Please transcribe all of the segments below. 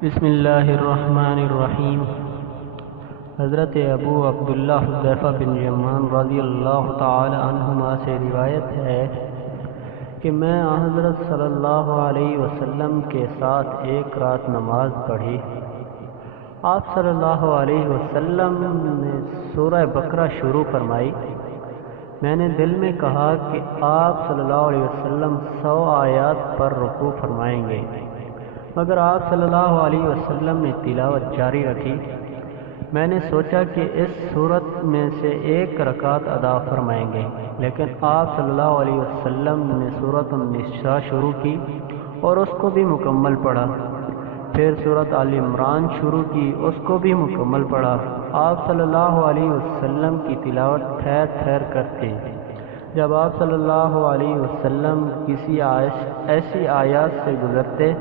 بسم اللہ الرحمن الرحیم۔ حضرت ابو عبداللہ حذیفہ بن یمان رضی اللہ تعالی عنہما سے روایت ہے کہ میں حضرت صلی اللہ علیہ وسلم کے ساتھ ایک رات نماز پڑھی۔ آپ صلی اللہ علیہ وسلم نے سورہ بقرہ شروع فرمائی۔ میں نے دل میں کہا کہ آپ صلی اللہ علیہ وسلم 100 آیات پر رکوع فرمائیں گے، مگر آپ صلی اللہ علیہ وسلم نے تلاوت جاری رکھی۔ میں نے سوچا کہ اس صورت میں سے ایک رکعت ادا فرمائیں گے، لیکن آپ صلی اللہ علیہ وسلم نے سورۃ النساء شروع کی اور اس کو بھی مکمل پڑھا، پھر سورۃ آل عمران شروع کی، اس کو بھی مکمل پڑھا۔ آپ صلی اللہ علیہ وسلم کی تلاوت ٹھہر ٹھہر کر تھی۔ جب آپ صلی اللہ علیہ وسلم کسی ایسی آیات سے گزرتے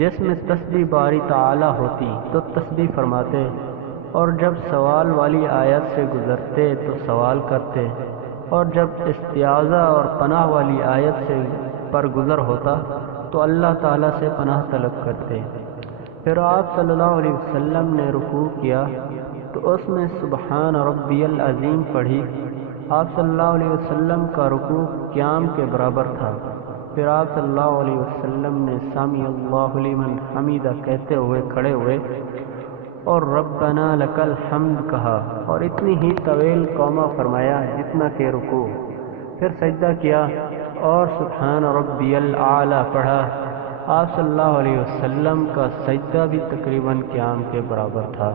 جس میں تسبیح باری تعالی ہوتی تو تسبیح فرماتے، اور جب سوال والی آیت سے گزرتے تو سوال کرتے، اور جب استعاذہ اور پناہ والی آیت سے پر گزر ہوتا تو اللہ تعالیٰ سے پناہ طلب کرتے۔ پھر آپ صلی اللہ علیہ وسلم نے رکوع کیا تو اس میں سبحان ربی العظیم پڑھی۔ آپ صلی اللہ علیہ وسلم کا رکوع قیام کے برابر تھا۔ پھر آپ صلی اللہ علیہ وسلم نے سمی اللہ لمن حمیدہ کہتے ہوئے کھڑے ہوئے اور ربنا لک الحمد کہا، اور اتنی ہی طویل قومہ فرمایا جتنا کہ رکوع۔ پھر سجدہ کیا اور سبحان ربی الاعلی پڑھا۔ آپ صلی اللہ علیہ وسلم کا سجدہ بھی تقریباً قیام کے برابر تھا۔